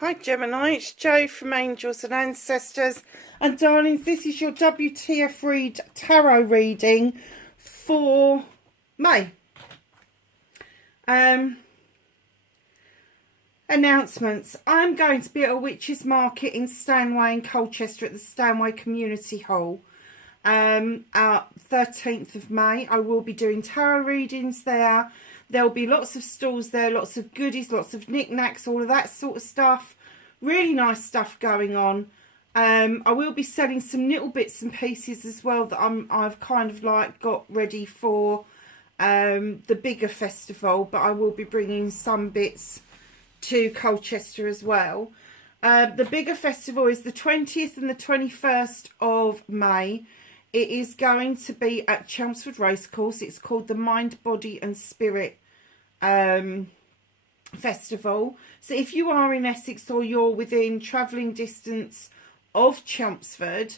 Hi Gemini, it's Jo from Angels and Ancestors, and darlings, this is your WTF tarot reading for May. Announcements. I'm going to be at a witches market in Stanway in Colchester at the Stanway Community Hall 13th of May. I will be doing tarot readings there. There'll be lots of stalls there, lots of goodies, lots of knickknacks, all of that sort of stuff. Really nice stuff going on. I will be selling some little bits and pieces as well that I've kind of like got ready for the bigger festival, but I will be bringing some bits to Colchester as well. The bigger festival is the 20th and the 21st of May. It is going to be at Chelmsford Racecourse. It's called the Mind, Body and Spirit Festival. So if you are in Essex or you're within travelling distance of Chelmsford,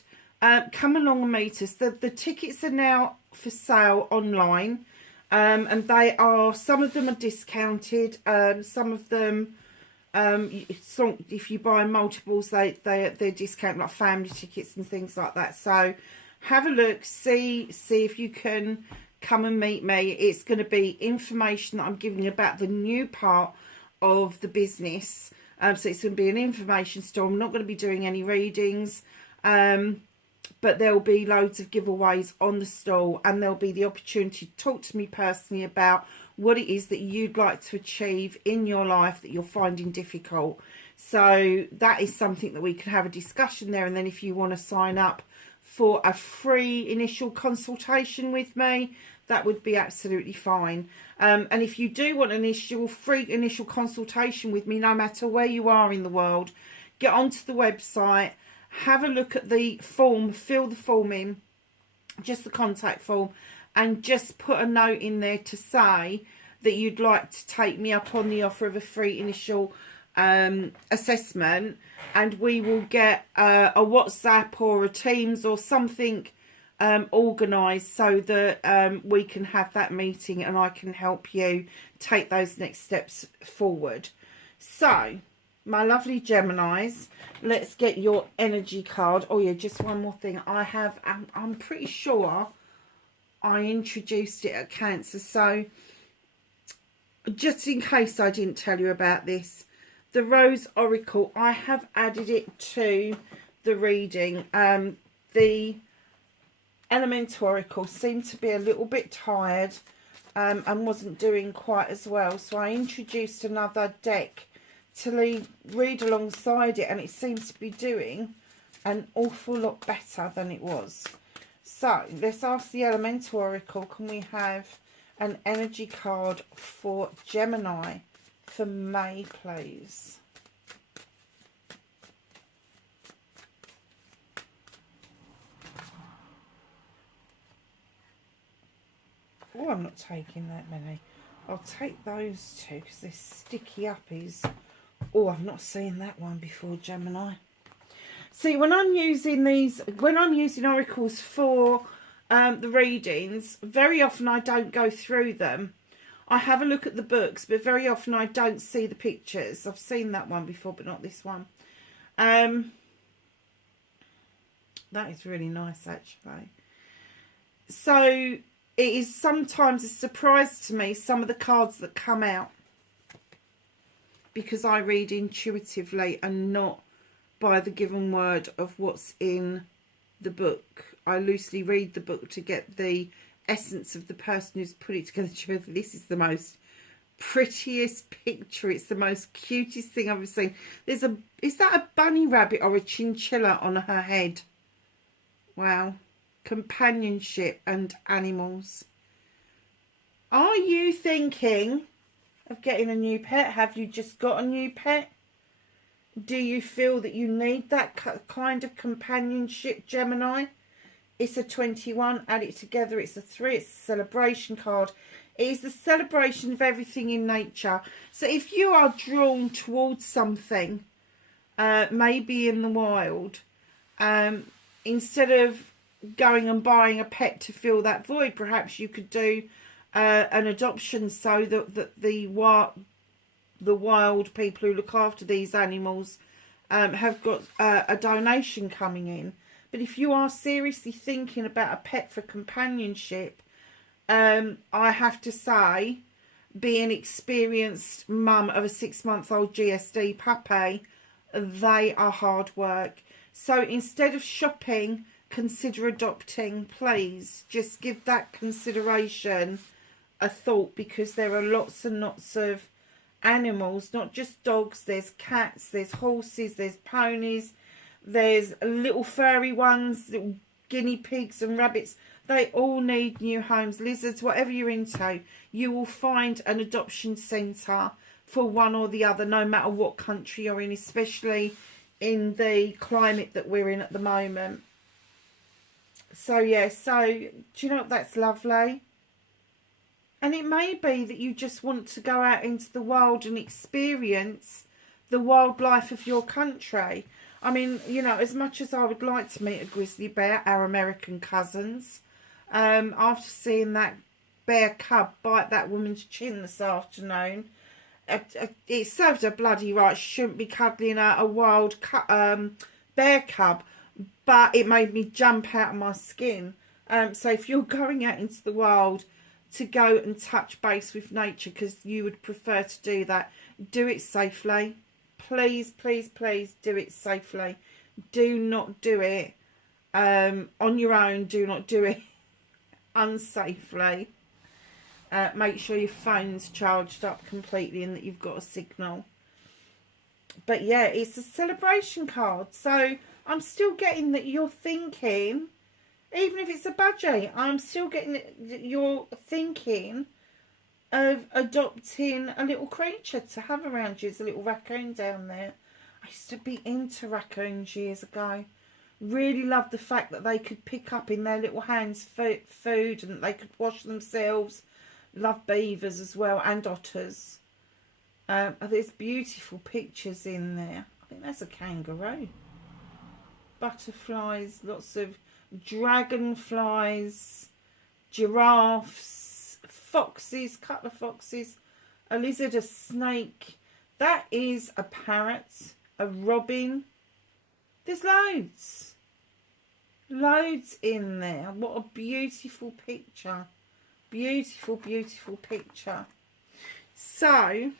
come along and meet us. The tickets are now for sale online, and they are, some of them are discounted, some of them, if you buy multiples, they're discounted, like family tickets and things like that. So have a look, see if you can come and meet me. It's going to be information that I'm giving you about the new part of the business. So it's going to be an information store. I'm not going to be doing any readings, but there'll be loads of giveaways on the stall, and there'll be the opportunity to talk to me personally about what it is that you'd like to achieve in your life that you're finding difficult. So that is something that we can have a discussion there. And then if you want to sign up for a free initial consultation with me, that would be absolutely fine. And if you do want an free initial consultation with me, no matter where you are in the world, get onto the website, have a look at the form, fill the form in, just the contact form, and just put a note in there to say that you'd like to take me up on the offer of a free initial assessment, and we will get a WhatsApp or a Teams or something organised so that we can have that meeting and I can help you take those next steps forward. So, my lovely Geminis, let's get your energy card. Oh yeah, just one more thing. I'm pretty sure I introduced it at Cancer, so just in case I didn't tell you about this, the Rose Oracle, I have added it to the reading. The Elemental Oracle seemed to be a little bit tired and wasn't doing quite as well, so I introduced another deck to read alongside it, and it seems to be doing an awful lot better than it was. So let's ask the Elemental Oracle, can we have an energy card for Gemini for May, please? Oh, I'm not taking that many. I'll take those two because they're sticky uppies. Oh, I've not seen that one before, Gemini. See, when I'm using these, when I'm using oracles for the readings, very often I don't go through them. I have a look at the books, but very often I don't see the pictures. I've seen that one before, but not this one. That is really nice, actually. So it is sometimes a surprise to me, some of the cards that come out, because I read intuitively and not by the given word of what's in the book. I loosely read the book to get the essence of the person who's put it together. This is the most prettiest picture. It's the most cutest thing I've ever seen. Is that a bunny rabbit or a chinchilla on her head? Wow. Companionship and animals. Are you thinking of getting a new pet? Have you just got a new pet? Do you feel that you need that kind of companionship, Gemini? It's a 21, add it together, it's a 3, it's a celebration card. It is the celebration of everything in nature. So if you are drawn towards something, maybe in the wild, instead of going and buying a pet to fill that void, perhaps you could do an adoption so that the the wild people who look after these animals have got a donation coming in. But if you are seriously thinking about a pet for companionship, I have to say, being an experienced mum of a 6-month-old GSD puppy, they are hard work. So instead of shopping, consider adopting, please. Just give that consideration a thought, because there are lots and lots of animals, not just dogs. There's cats, there's horses, there's ponies, there's little furry ones, little guinea pigs and rabbits. They all need new homes. Lizards, whatever you're into, you will find an adoption centre for one or the other, no matter what country you're in, especially in the climate that we're in at the moment. So yeah, so do you know what, that's lovely? And it may be that you just want to go out into the wild and experience the wildlife of your country. I mean, you know, as much as I would like to meet a grizzly bear, our American cousins, after seeing that bear cub bite that woman's chin this afternoon, it served her bloody right. She shouldn't be cuddling a wild bear cub, but it made me jump out of my skin. So if you're going out into the wild to go and touch base with nature, because you would prefer to do that, do it safely. Please, please, please do it safely. Do not do it on your own. Do not do it unsafely. Make sure your phone's charged up completely and that you've got a signal. But yeah, it's a celebration card. So I'm still getting that you're thinking, even if it's a budgie, I'm still getting that you're thinking of adopting a little creature to have around you. There's a little raccoon down there. I used to be into raccoons years ago. Really loved the fact that they could pick up in their little hands food and they could wash themselves. Love beavers as well, and otters. There's beautiful pictures in there. I think that's a kangaroo. Butterflies, lots of dragonflies, giraffes, foxes, couple of foxes, a lizard, a snake. That is a parrot, a robin. There's loads. Loads in there. What a beautiful picture. Beautiful, beautiful picture. So,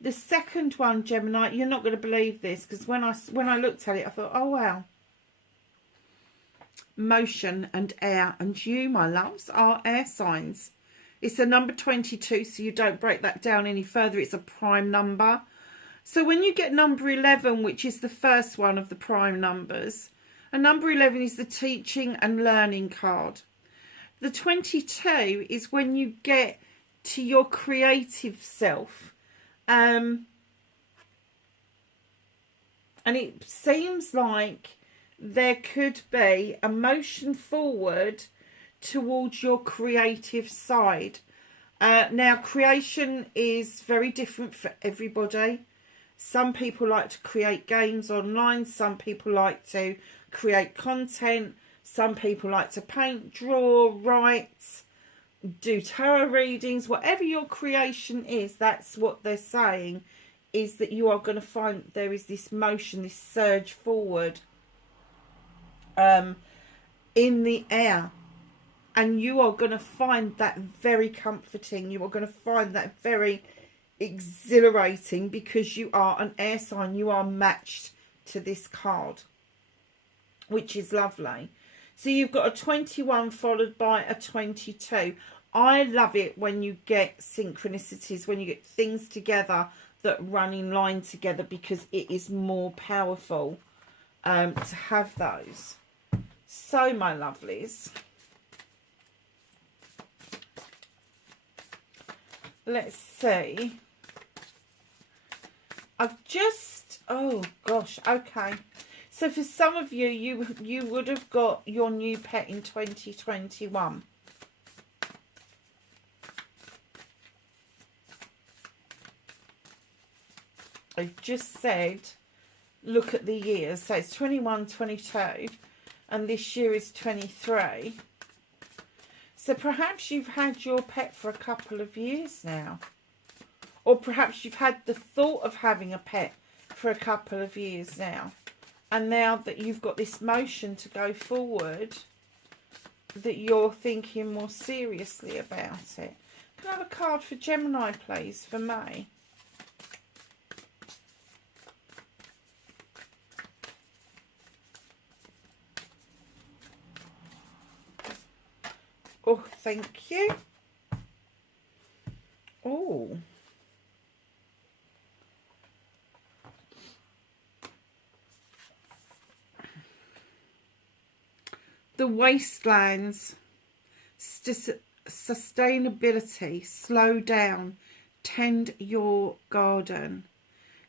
the second one, Gemini, you're not going to believe this, because when I looked at it, I thought, oh wow. Motion and air, and you, my loves, are air signs. It's a number 22, so you don't break that down any further. It's a prime number. So when you get number 11, which is the first one of the prime numbers, and number 11 is the teaching and learning card. The 22 is when you get to your creative self. And it seems like there could be a motion forward towards your creative side. Now, creation is very different for everybody. Some people like to create games online. Some people like to create content. Some people like to paint, draw, write, do tarot readings. Whatever your creation is, that's what they're saying, is that you are going to find there is this motion, this surge forward in the air. And you are going to find that very comforting. You are going to find that very exhilarating, because you are an air sign. You are matched to this card, which is lovely. So you've got a 21 followed by a 22. I love it when you get synchronicities, when you get things together that run in line together, because it is more powerful to have those. So, my lovelies, let's see. Oh gosh, okay. So for some of you, you would have got your new pet in 2021. I've just said, look at the years. So it's 21, 22, and this year is 23. So perhaps you've had your pet for a couple of years now. Or perhaps you've had the thought of having a pet for a couple of years now. And now that you've got this motion to go forward, that you're thinking more seriously about it. Can I have a card for Gemini, please, for May? Oh, thank you. Oh. The wastelands, sustainability, slow down, tend your garden.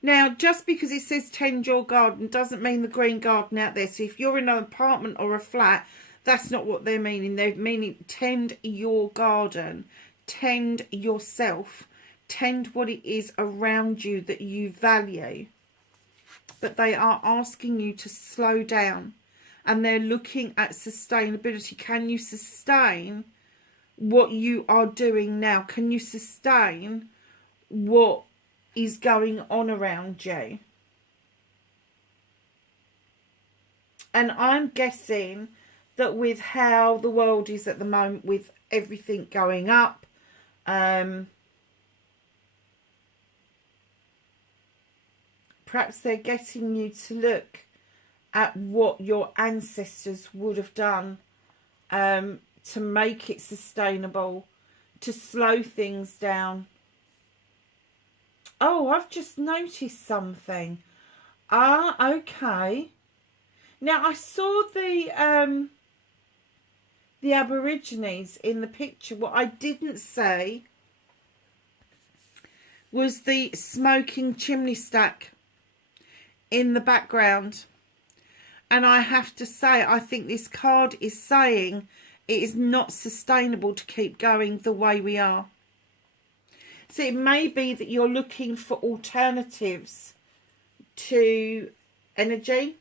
Now, just because it says tend your garden doesn't mean the green garden out there. So if you're in an apartment or a flat, that's not what they're meaning. They're meaning tend your garden, tend yourself, tend what it is around you that you value. But they are asking you to slow down. And they're looking at sustainability. Can you sustain what you are doing now? Can you sustain what is going on around you? And I'm guessing that with how the world is at the moment, with everything going up, perhaps they're getting you to look at what your ancestors would have done to make it sustainable, to slow things down. Oh, I've just noticed something. Ah, okay. Now, I saw the Aborigines in the picture. What I didn't say was the smoking chimney stack in the background. And I have to say, I think this card is saying it is not sustainable to keep going the way we are. So it may be that you're looking for alternatives to energy.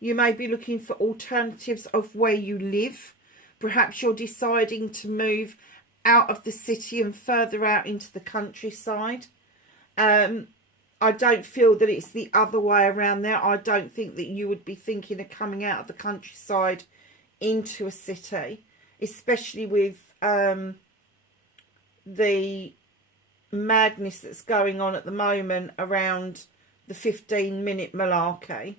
You may be looking for alternatives of where you live. Perhaps you're deciding to move out of the city and further out into the countryside. I don't feel that it's the other way around there. I don't think that you would be thinking of coming out of the countryside into a city, especially with the madness that's going on at the moment around the 15-minute malarkey.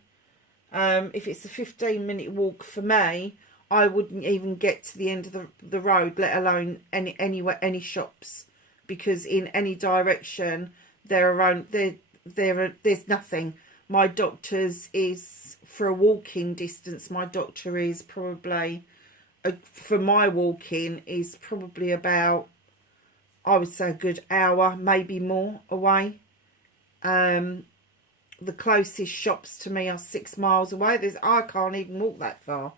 If it's a 15-minute walk for me, I wouldn't even get to the end of the road, let alone any shops, because in any direction there's nothing. My doctor's is, for a walking distance, my doctor is probably, for my walking, is probably about, I would say, a good hour, maybe more away. The closest shops to me are 6 miles away. I can't even walk that far.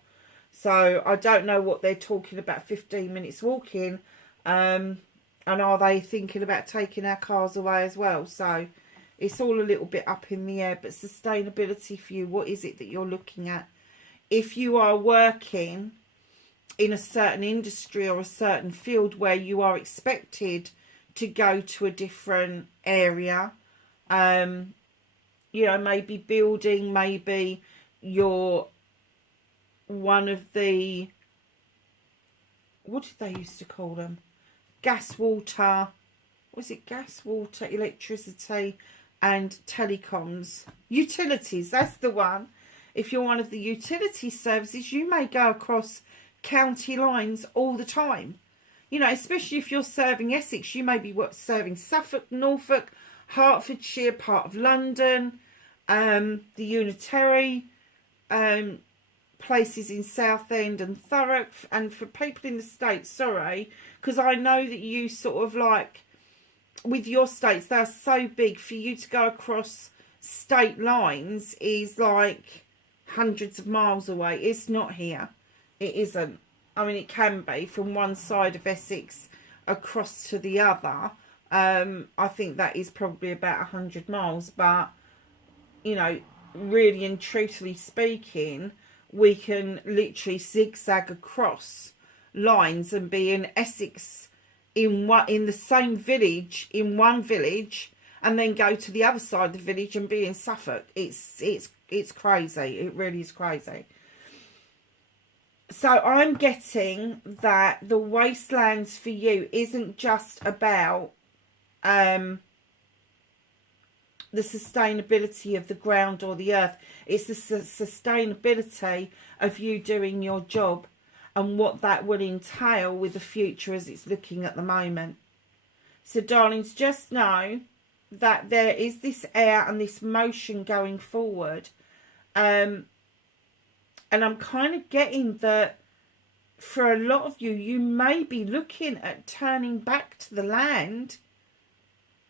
So I don't know what they're talking about, 15 minutes walking. And are they thinking about taking our cars away as well? So it's all a little bit up in the air. But sustainability for you, what is it that you're looking at? If you are working in a certain industry or a certain field where you are expected to go to a different area, you know, maybe building, maybe you're one of the, what did they used to call them? Gas, water, was it gas, water, electricity and telecoms? Utilities, that's the one. If you're one of the utility services, you may go across county lines all the time. You know, especially if you're serving Essex, you may be serving Suffolk, Norfolk, Hertfordshire, part of London, the unitary, places in Southend and Thurrock. And for people in the States, sorry, because I know that you sort of like, with your states, they're so big, for you to go across state lines is like hundreds of miles away. It's not here. It isn't. I mean, it can be from one side of Essex across to the other. I think that is probably about 100 miles. But, you know, really and truthfully speaking, we can literally zigzag across lines and be in Essex in the same village, in one village, and then go to the other side of the village and be in Suffolk. It's crazy. It really is crazy. So I'm getting that the wastelands for you isn't just about the sustainability of the ground or the earth. It's the sustainability of you doing your job and what that will entail with the future as it's looking at the moment. So darlings, just know that there is this air and this motion going forward. And I'm kind of getting that for a lot of you, you may be looking at turning back to the land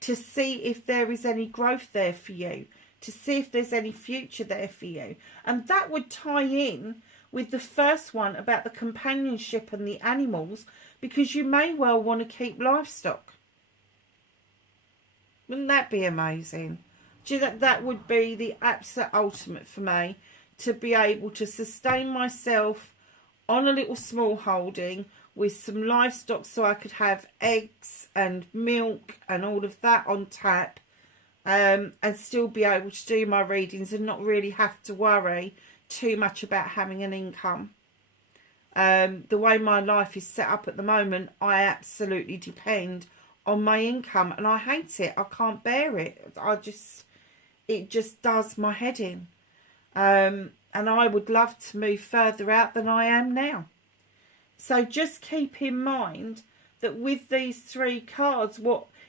to see if there is any growth there for you, to see if there's any future there for you. And that would tie in with the first one about the companionship and the animals, because you may well want to keep livestock. Wouldn't that be amazing? Do you know, that would be the absolute ultimate for me, to be able to sustain myself on a little small holding with some livestock, so I could have eggs and milk and all of that on tap, and still be able to do my readings and not really have to worry too much about having an income. The way my life is set up at the moment, I absolutely depend on my income, and I hate it. I can't bear it. It just does my head in. And I would love to move further out than I am now. So just keep in mind that with these three cards,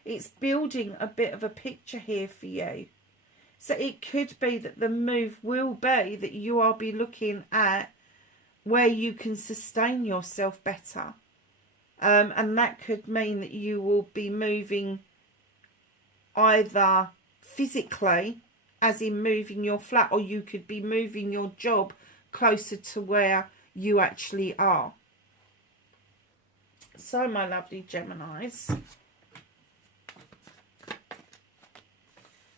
it's building a bit of a picture here for you. So it could be that the move will be that you will be looking at where you can sustain yourself better. And that could mean that you will be moving either physically, as in moving your flat, or you could be moving your job closer to where you actually are. So, my lovely Geminis,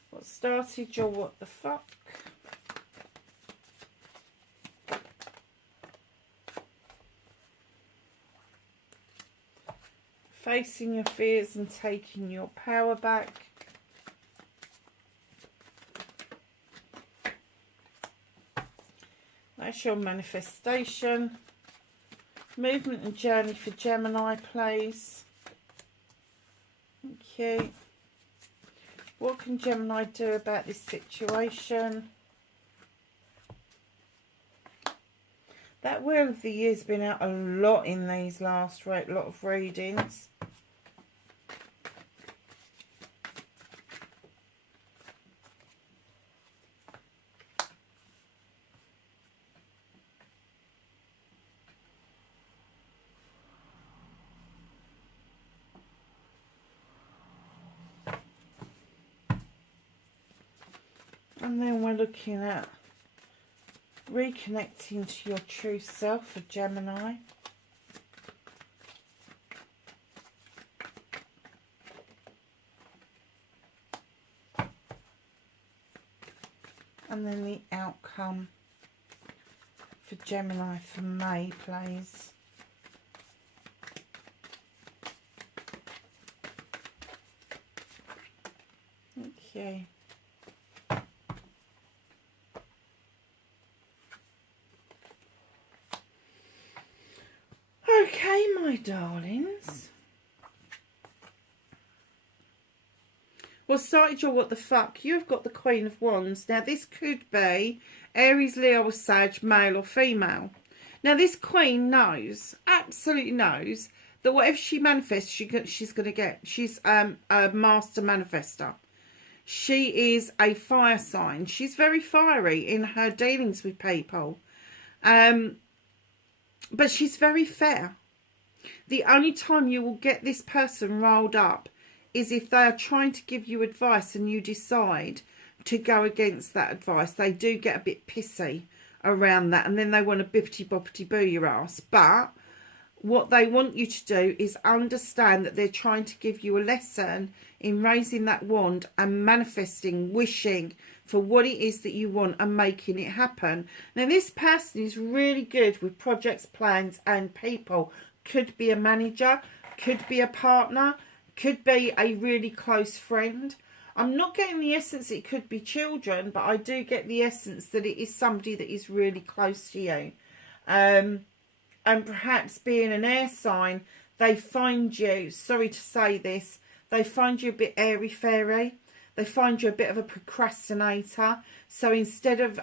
what started your what the fuck? Facing your fears and taking your power back. That's your manifestation. Movement and journey for Gemini, please. Thank you. What can Gemini do about this situation? That Wheel of the Year's been out a lot in these last lot of readings. And then we're looking at reconnecting to your true self for Gemini. And then the outcome for Gemini for May, please. Okay. Okay, my darlings. Well, started your what the fuck. You've got the Queen of Wands. Now, this could be Aries, Leo or Sag, male or female. Now, this Queen knows, absolutely knows, that whatever she manifests, she's going to get. She's a master manifester. She is a fire sign. She's very fiery in her dealings with people. But she's very fair. The only time you will get this person riled up is if they are trying to give you advice and you decide to go against that advice. They do get a bit pissy around that, and then they want to bippity-boppity-boo your ass. But what they want you to do is understand that they're trying to give you a lesson in raising that wand and manifesting, wishing for what it is that you want and making it happen. Now, this person is really good with projects, plans and people. Could be a manager, Could be a partner, could be a really close friend. I'm not getting the essence it could be children, but I do get the essence that it is somebody that is really close to you. And perhaps being an air sign, they find you, sorry to say this, they find you a bit airy-fairy. They find you a bit of a procrastinator. So instead of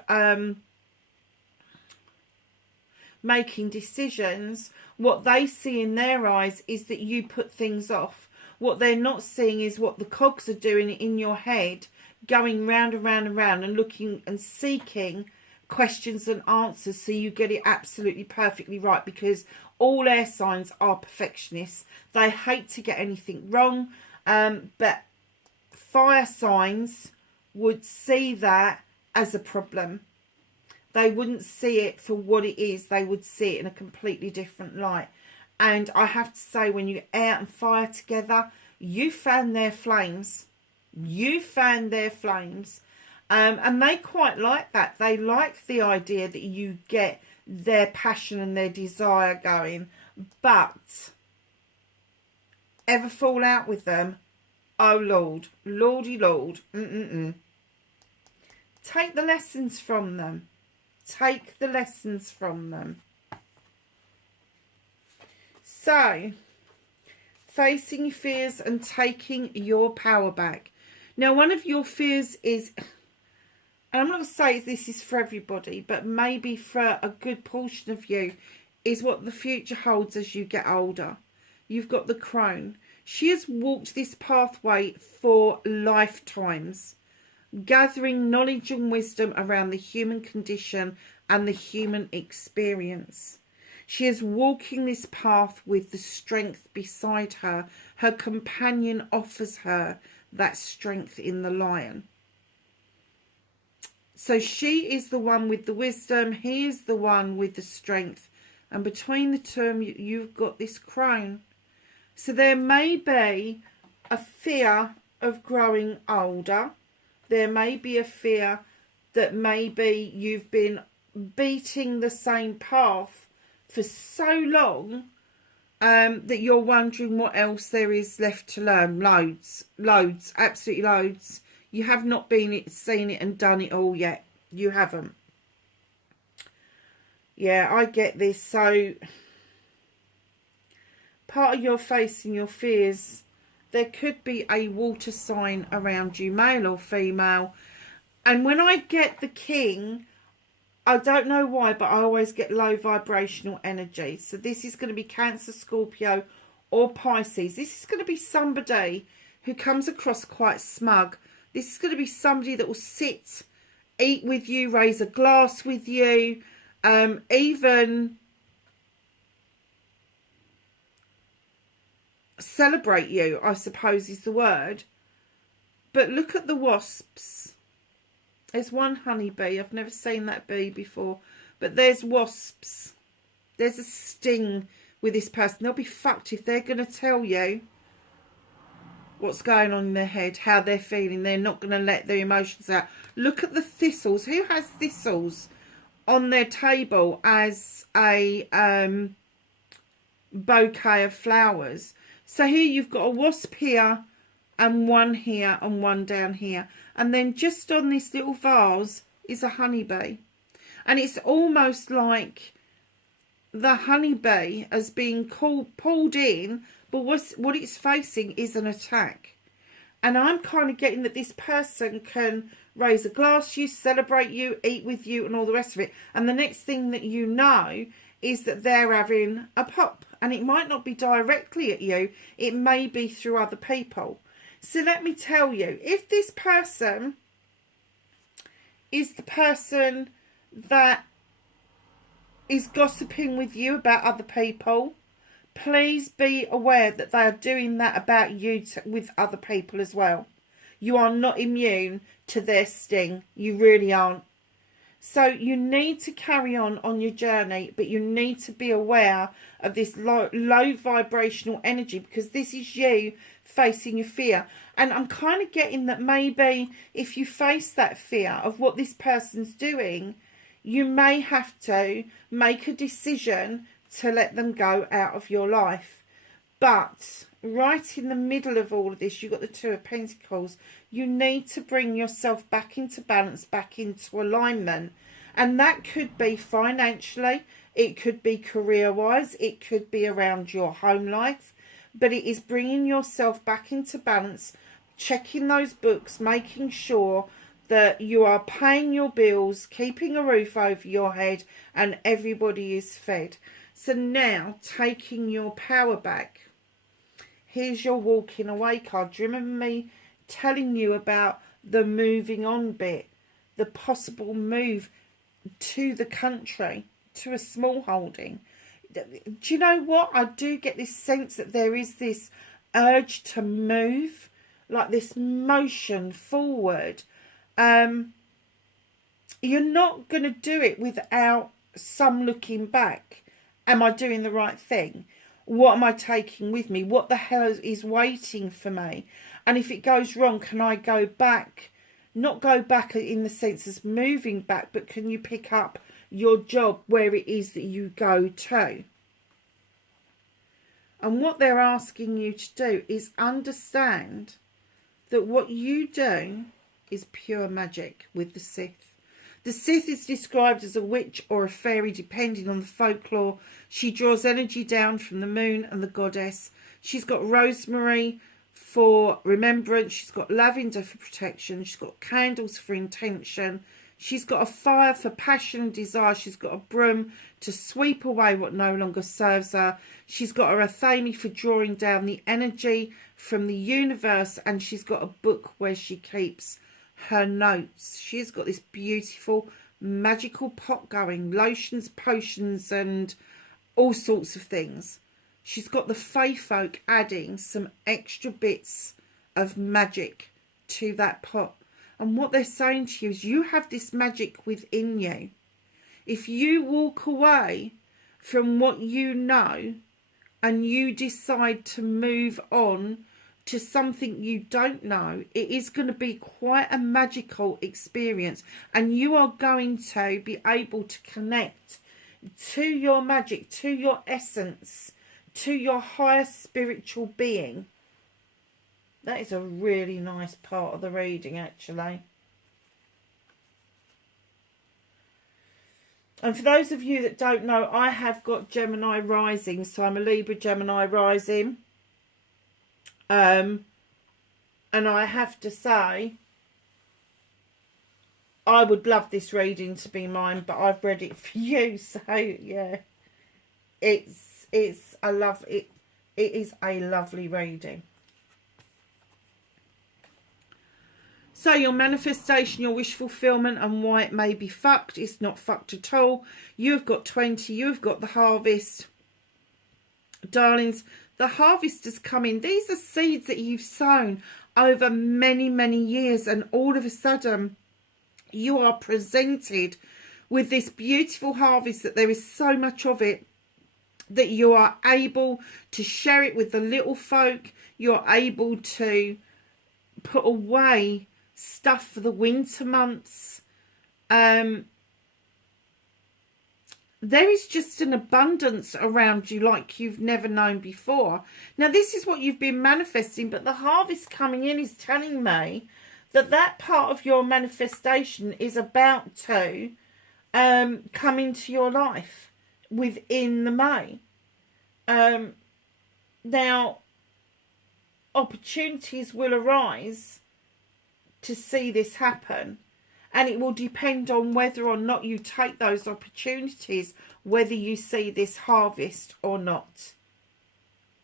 making decisions, what they see in their eyes is that you put things off. What they're not seeing is what the cogs are doing in your head, going round and round and round and looking and seeking questions and answers so you get it absolutely perfectly right, because all air signs are perfectionists. They hate to get anything wrong, but fire signs would see that as a problem. They wouldn't see it for what it is. They would see it in a completely different light. And I have to say, when you air and fire together, you fan their flames. You fan their flames. And they quite like that. They like the idea that you get their passion and their desire going. But ever fall out with them? Oh, Lord. Lordy Lord. Take the lessons from them. Take the lessons from them. So, facing your fears and taking your power back. Now, one of your fears is, and I'm not going to say this is for everybody, but maybe for a good portion of you, is what the future holds as you get older. You've got the crone. She has walked this pathway for lifetimes, gathering knowledge and wisdom around the human condition and the human experience. She is walking this path with the strength beside her. Her companion offers her that strength in the lion. So she is the one with the wisdom. He is the one with the strength. And between the two of you, you've got this crone. So there may be a fear of growing older. There may be a fear that maybe you've been beating the same path for so long that you're wondering what else there is left to learn. Loads, absolutely loads. You have not seen it and done it all yet. You haven't. Yeah, I get this. So part of your facing your fears, there could be a water sign around you, male or female. And when I get the king, I don't know why, but I always get low vibrational energy. So this is going to be Cancer, Scorpio or Pisces. This is going to be somebody who comes across quite smug. This is going to be somebody that will sit, eat with you, raise a glass with you, even celebrate you, I suppose is the word. But look at the wasps. There's one honeybee. I've never seen that bee before. But there's wasps. There's a sting with this person. They'll be fucked if they're going to tell you what's going on in their head, how they're feeling. They're not going to let their emotions out. Look at the thistles. Who has thistles on their table as a bouquet of flowers? So here you've got a wasp here and one here and one down here. And then just on this little vase is a honeybee. And it's almost like the honeybee has been pulled in, but what it's facing is an attack. And I'm kind of getting that this person can raise a glass to you, celebrate you, eat with you and all the rest of it. And the next thing that you know is that they're having a pop. And it might not be directly at you. It may be through other people. So let me tell you, if this person is the person that is gossiping with you about other people, please be aware that they are doing that about you with other people as well. You are not immune to their sting. You really aren't. So you need to carry on your journey, but you need to be aware of this low vibrational energy, because this is you facing your fear. And I'm kind of getting that maybe if you face that fear of what this person's doing, you may have to make a decision to let them go out of your life. But right in the middle of all of this, you've got the Two of Pentacles. You need to bring yourself back into balance, back into alignment. And that could be financially, it could be career-wise, it could be around your home life. But it is bringing yourself back into balance, checking those books, making sure that you are paying your bills, keeping a roof over your head, and everybody is fed. So now, taking your power back. Here's your walking away card. Do you remember me telling you about the moving on bit? The possible move to the country, to a small holding. Do you know what? I do get this sense that there is this urge to move, like this motion forward. You're not going to do it without some looking back. Am I doing the right thing? What am I taking with me? What the hell is waiting for me? And if it goes wrong, can I go back? Not go back in the sense of moving back, but can you pick up your job where it is that you go to? And what they're asking you to do is understand that what you do is pure magic with the Sith. The Sith is described as a witch or a fairy, depending on the folklore. She draws energy down from the moon and the goddess. She's got rosemary for remembrance. She's got lavender for protection. She's got candles for intention. She's got a fire for passion and desire. She's got a broom to sweep away what no longer serves her. She's got her athame for drawing down the energy from the universe. And she's got a book where she keeps her notes. She's got this beautiful magical pot going, lotions, potions, and all sorts of things. She's got the Fae folk adding some extra bits of magic to that pot. And what they're saying to you is you have this magic within you. If you walk away from what you know and you decide to move on to something you don't know, it is going to be quite a magical experience, and you are going to be able to connect to your magic, to your essence, to your higher spiritual being. That is a really nice part of the reading, actually. And for those of you that don't know, I have got Gemini rising, so I'm a Libra Gemini rising. And I have to say, I would love this reading to be mine, but I've read it for you, so yeah, it's a love it. It is a lovely reading. So your manifestation, your wish fulfillment, and why it may be fucked. It's not fucked at all. You've got 20. You've got the harvest, darlings. The harvest is coming. These are seeds that you've sown over many, many years. And all of a sudden, you are presented with this beautiful harvest that there is so much of it that you are able to share it with the little folk. You're able to put away stuff for the winter months. There is just an abundance around you like you've never known before. Now, this is what you've been manifesting, but the harvest coming in is telling me that that part of your manifestation is about to come into your life within the May. Now, opportunities will arise to see this happen. And it will depend on whether or not you take those opportunities, whether you see this harvest or not.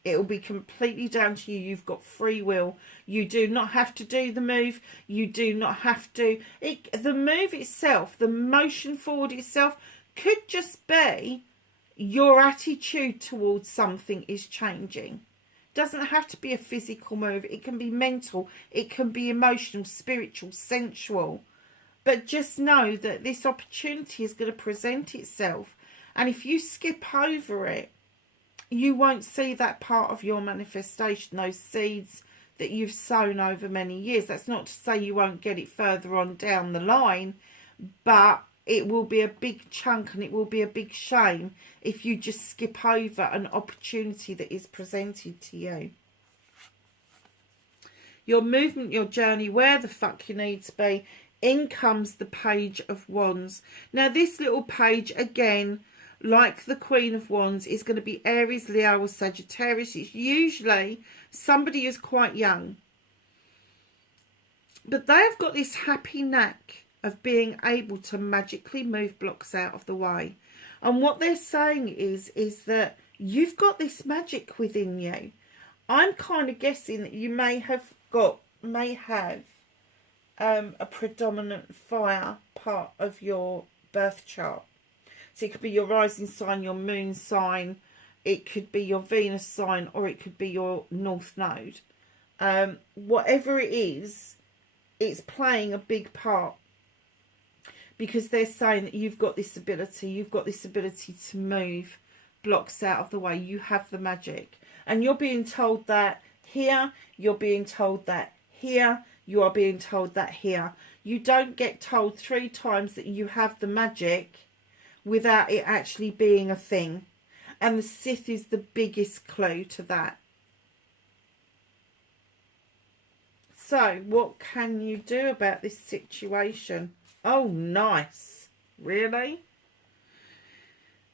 It will be completely down to you. You've got free will. You do not have to do the move. You do not have to. The move itself, the motion forward itself, could just be your attitude towards something is changing. Doesn't have to be a physical move. It can be mental. It can be emotional, spiritual, sensual. But just know that this opportunity is going to present itself. And if you skip over it, you won't see that part of your manifestation, those seeds that you've sown over many years. That's not to say you won't get it further on down the line, but it will be a big chunk, and it will be a big shame if you just skip over an opportunity that is presented to you. Your movement, your journey, where the fuck you need to be. In comes the Page of Wands. Now this little page, again, like the Queen of Wands, is going to be Aries, Leo or Sagittarius. It's usually somebody who's quite young. But they've got this happy knack of being able to magically move blocks out of the way. And what they're saying is that you've got this magic within you. I'm kind of guessing that you may have a predominant fire part of your birth chart. So it could be your rising sign, your moon sign, it could be your Venus sign, or it could be your North Node. Whatever it is, it's playing a big part, because they're saying that you've got this ability to move blocks out of the way. You have the magic, and you're being told that here, you're being told that here, you are being told that here. You don't get told 3 times that you have the magic without it actually being a thing. And the Sith is the biggest clue to that. So, what can you do about this situation? Oh, nice. Really?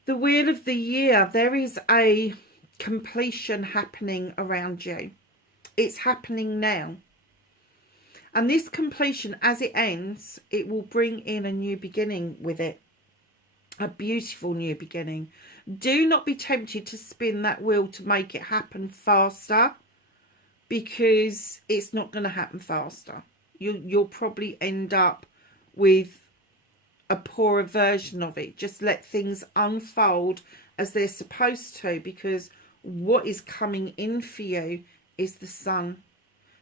The Wheel of the Year. There is a completion happening around you. It's happening now. And this completion, as it ends, it will bring in a new beginning with it. A beautiful new beginning. Do not be tempted to spin that wheel to make it happen faster, because it's not going to happen faster. You'll probably end up with a poorer version of it. Just let things unfold as they're supposed to, because what is coming in for you is the Sun.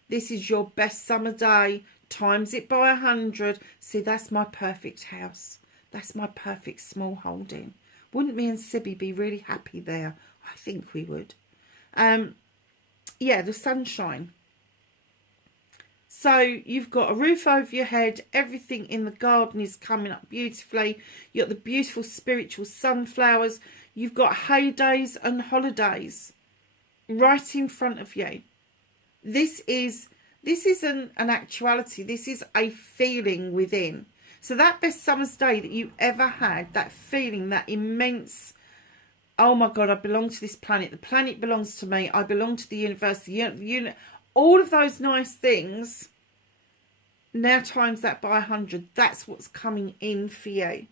This is your best summer day. Times it by 100. See, that's my perfect house. That's my perfect small holding. Wouldn't me and Sibby be really happy there? I think we would. Yeah, the sunshine. So you've got a roof over your head. Everything in the garden is coming up beautifully. You've got the beautiful spiritual sunflowers. You've got heydays and holidays right in front of you. This isn't an actuality. This is a feeling within. So that best summer's day that you ever had, that feeling, that immense, oh my God, I belong to this planet. The planet belongs to me. I belong to the universe. All of those nice things, now times that by 100. That's what's coming in for you.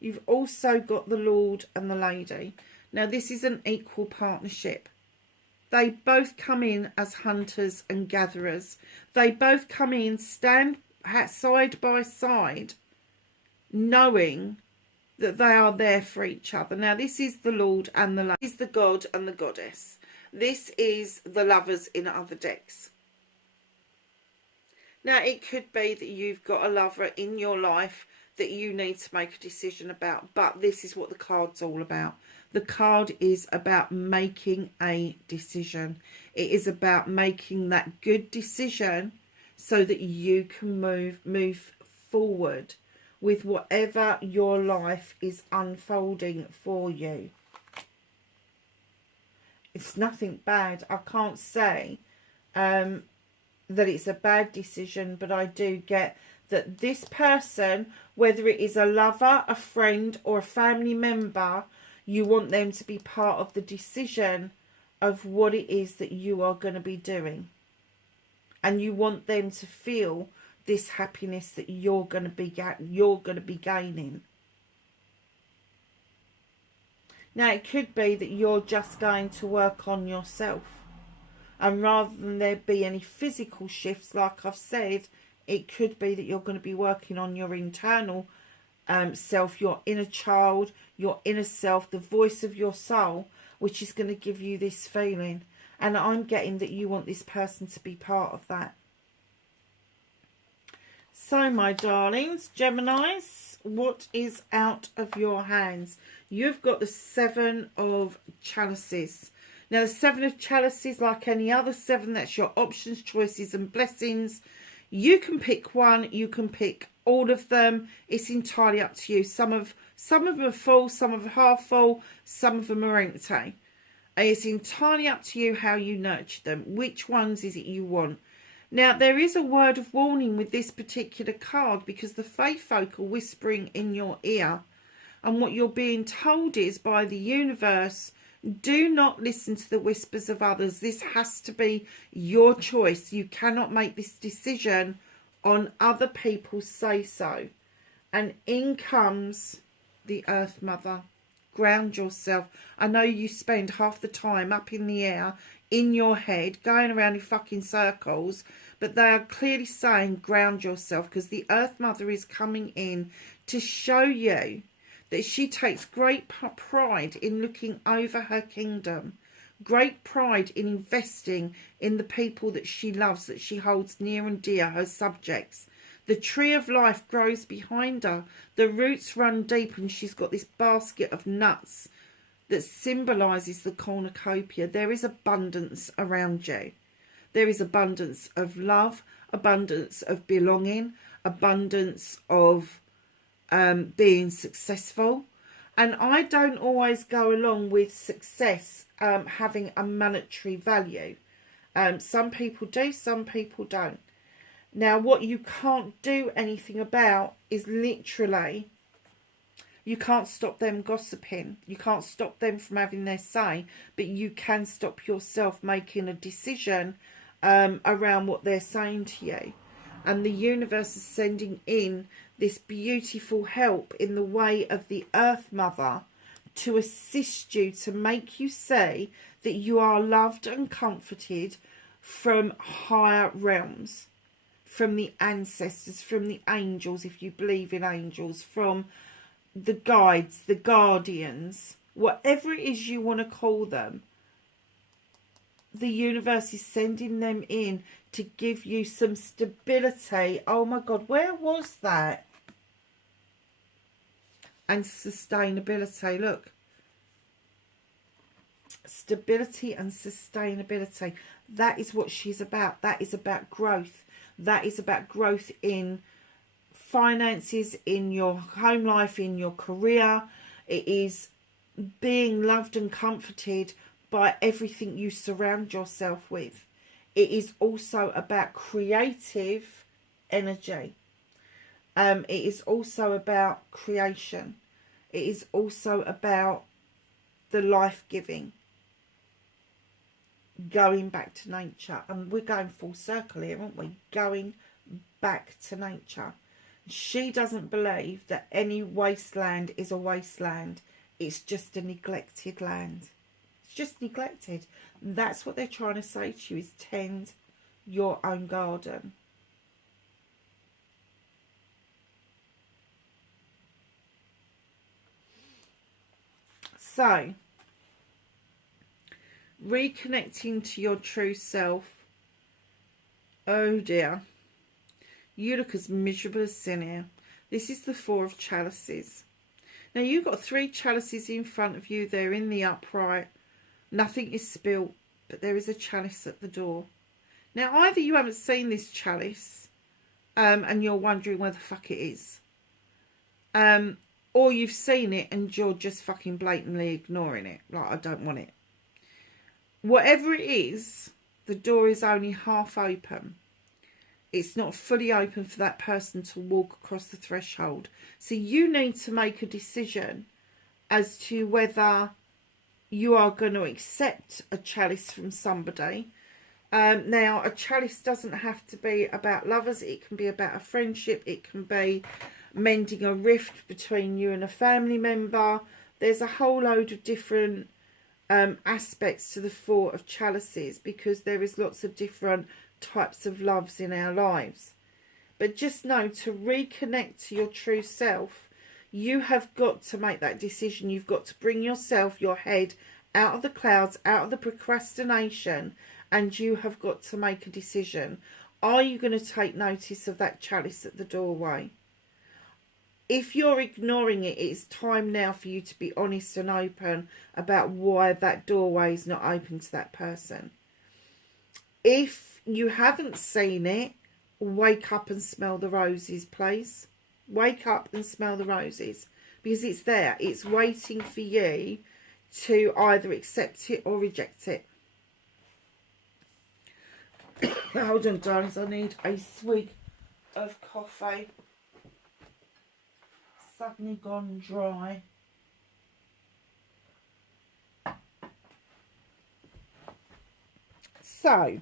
You've also got the Lord and the Lady. Now, this is an equal partnership. They both come in as hunters and gatherers. They both come in, stand side by side, knowing that they are there for each other. Now, this is the Lord and the Lady. This is the God and the Goddess. This is the lovers in other decks. Now, it could be that you've got a lover in your life that you need to make a decision about, but this is what the card's all about. The card is about making a decision. It is about making that good decision so that you can move forward with whatever your life is unfolding for you. It's nothing bad. I can't say that it's a bad decision, but I do get that this person, whether it is a lover, a friend or a family member, you want them to be part of the decision of what it is that you are going to be doing. And you want them to feel this happiness that you're going to be gaining. Now, it could be that you're just going to work on yourself. And rather than there be any physical shifts, like I've said, it could be that you're going to be working on your internal self, your inner child, your inner self, the voice of your soul, which is going to give you this feeling. And I'm getting that you want this person to be part of that. So, my darlings, Geminis, what is out of your hands? You've got the 7 of Chalices. Now, the 7 of Chalices, like any other 7, that's your options, choices and blessings. You can pick one, you can pick all of them. It's entirely up to you. Some of them are full, some of them are half full, some of them are empty. It's entirely up to you how you nurture them. Which ones is it you want? Now, there is a word of warning with this particular card, because the faith folk are whispering in your ear. And what you're being told is by the universe, do not listen to the whispers of others. This has to be your choice. You cannot make this decision on other people's say-so. And in comes the Earth Mother. Ground yourself. I know you spend half the time up in the air, in your head, going around in fucking circles, but they are clearly saying ground yourself, because the Earth Mother is coming in to show you that she takes great pride in looking over her kingdom, great pride in investing in the people that she loves, that she holds near and dear, her subjects. The tree of life grows behind her. The roots run deep, and she's got this basket of nuts that symbolises the cornucopia. There is abundance around you. There is abundance of love, abundance of belonging, abundance of being successful. And I don't always go along with success having a monetary value. Some people do, some people don't. Now, what you can't do anything about is literally, you can't stop them gossiping. You can't stop them from having their say, but you can stop yourself making a decision around what they're saying to you. And the universe is sending in this beautiful help in the way of the Earth Mother to assist you, to make you see that you are loved and comforted from higher realms, from the ancestors, from the angels, if you believe in angels, from the guides, the guardians, whatever it is you want to call them. The universe is sending them in to give you some stability. Oh my God, where was that? And sustainability, look. Stability and sustainability. That is what she's about. That is about growth. That is about growth in finances, in your home life, in your career. It is being loved and comforted by everything you surround yourself with. It is also about creative energy. It is also about creation. It is also about the life-giving. Going back to nature. And we're going full circle here, aren't we? Going back to nature. She doesn't believe that any wasteland is a wasteland. It's just a neglected land. It's just neglected. That's what they're trying to say to you, is tend your own garden. So, reconnecting to your true self. Oh dear. You look as miserable as sin here. This is the Four of Chalices. Now, you've got 3 chalices in front of you. They're in the upright. Nothing is spilt, but there is a chalice at the door. Now, either you haven't seen this chalice and you're wondering where the fuck it is. Or you've seen it and you're just fucking blatantly ignoring it. Like, I don't want it. Whatever it is, the door is only half open. It's not fully open for that person to walk across the threshold. So you need to make a decision as to whether you are going to accept a chalice from somebody. Now, a chalice doesn't have to be about lovers. It can be about a friendship. It can be mending a rift between you and a family member. There's a whole load of different aspects to the Four of Chalices, because there is lots of different types of loves in our lives. But just know, to reconnect to your true self, you have got to make that decision. You've got to bring yourself, your head, out of the clouds, out of the procrastination, and you have got to make a decision. Are you going to take notice of that chalice at the doorway? If you're ignoring it, it's time now for you to be honest and open about why that doorway is not open to that person. If you haven't seen it, wake up and smell the roses, please. Wake up and smell the roses, because it's there. It's waiting for you to either accept it or reject it. Hold on, darlings. I need a swig of coffee. Suddenly gone dry. So,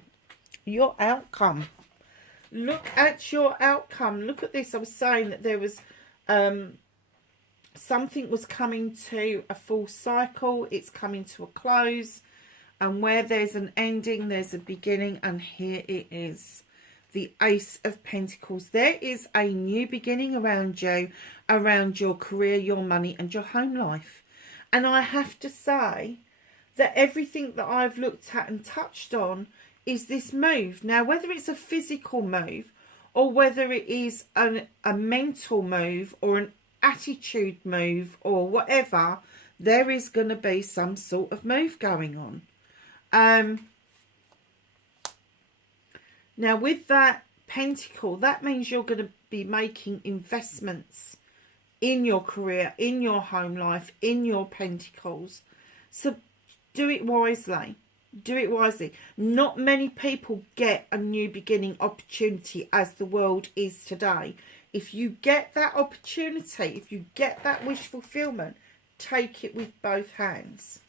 your outcome. Look at your outcome. Look at this. I was saying that there was something was coming to a full cycle. It's coming to a close. And where there's an ending, there's a beginning. And here it is. The Ace of Pentacles. There is a new beginning around you, around your career, your money and your home life. And I have to say that everything that I've looked at and touched on is this move. Now, whether it's a physical move or whether it is a mental move or an attitude move or whatever, there is going to be some sort of move going on. Now, with that pentacle, that means you're going to be making investments in your career, in your home life, in your pentacles. So do it wisely. Do it wisely. Not many people get a new beginning opportunity as the world is today. If you get that opportunity, if you get that wish fulfillment, take it with both hands.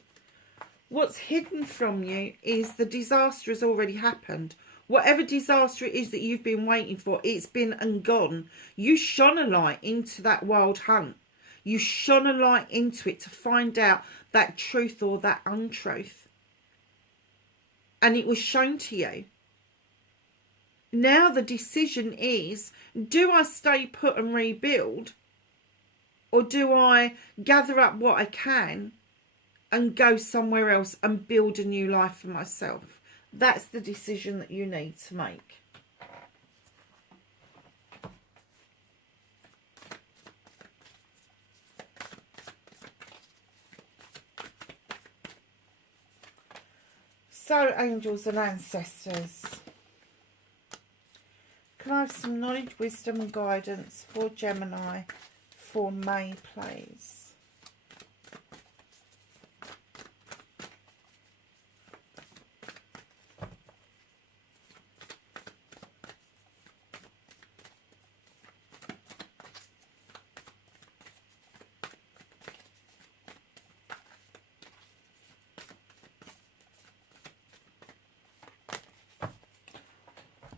What's hidden from you is the disaster has already happened. Whatever disaster it is that you've been waiting for, it's been and gone. You shone a light into that wild hunt. You shone a light into it to find out that truth or that untruth. And it was shown to you. Now the decision is, do I stay put and rebuild? Or do I gather up what I can and go somewhere else and build a new life for myself? That's the decision that you need to make. So, angels and ancestors, can I have some knowledge, wisdom and guidance for Gemini for May, please?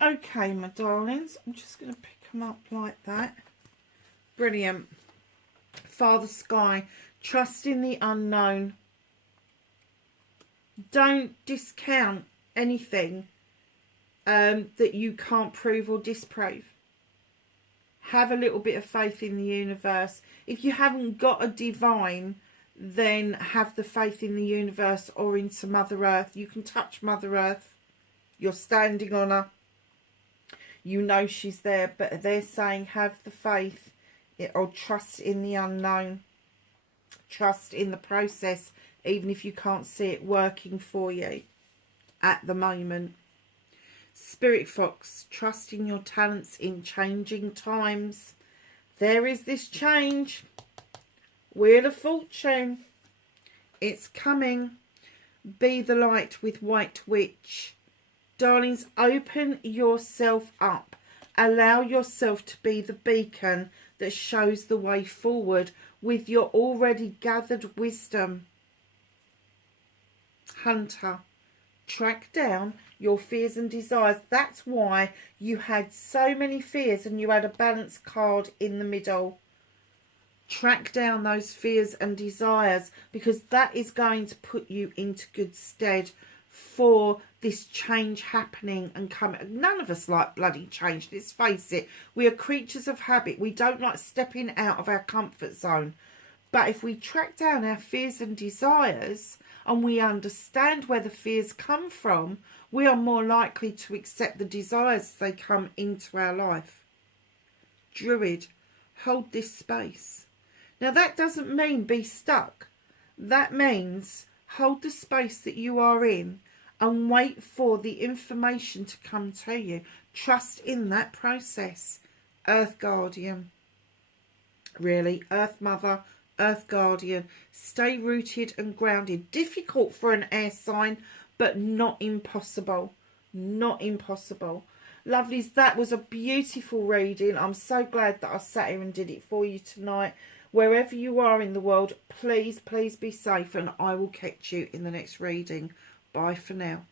Okay, my darlings, I'm just going to pick them up like that. Brilliant. Father Sky, trust in the unknown. Don't discount anything that you can't prove or disprove. Have a little bit of faith in the universe. If you haven't got a divine, then have the faith in the universe or into Mother Earth. You can touch Mother Earth. You're standing on her. You know she's there, but they're saying have the faith or trust in the unknown. Trust in the process, even if you can't see it working for you at the moment. Spirit Fox, trust in your talents in changing times. There is this change. Wheel of Fortune. It's coming. Be the light with White Witch. Darlings, open yourself up. Allow yourself to be the beacon that shows the way forward with your already gathered wisdom. Hunter, track down your fears and desires. That's why you had so many fears and you had a balance card in the middle. Track down those fears and desires, because that is going to put you into good stead for this change happening and coming. None of us like bloody change, let's face it. We are creatures of habit. We don't like stepping out of our comfort zone. But if we track down our fears and desires and we understand where the fears come from, we are more likely to accept the desires as they come into our life. Druid, hold this space. Now that doesn't mean be stuck. That means hold the space that you are in and wait for the information to come to you. Trust in that process. Earth Guardian. really. Earth Mother, Earth Guardian. Stay rooted and grounded. Difficult for an air sign, but not impossible. Not impossible. Lovelies, that was a beautiful reading. I'm so glad that I sat here and did it for you tonight. Wherever you are in the world, please, please be safe, and I will catch you in the next reading. Bye for now.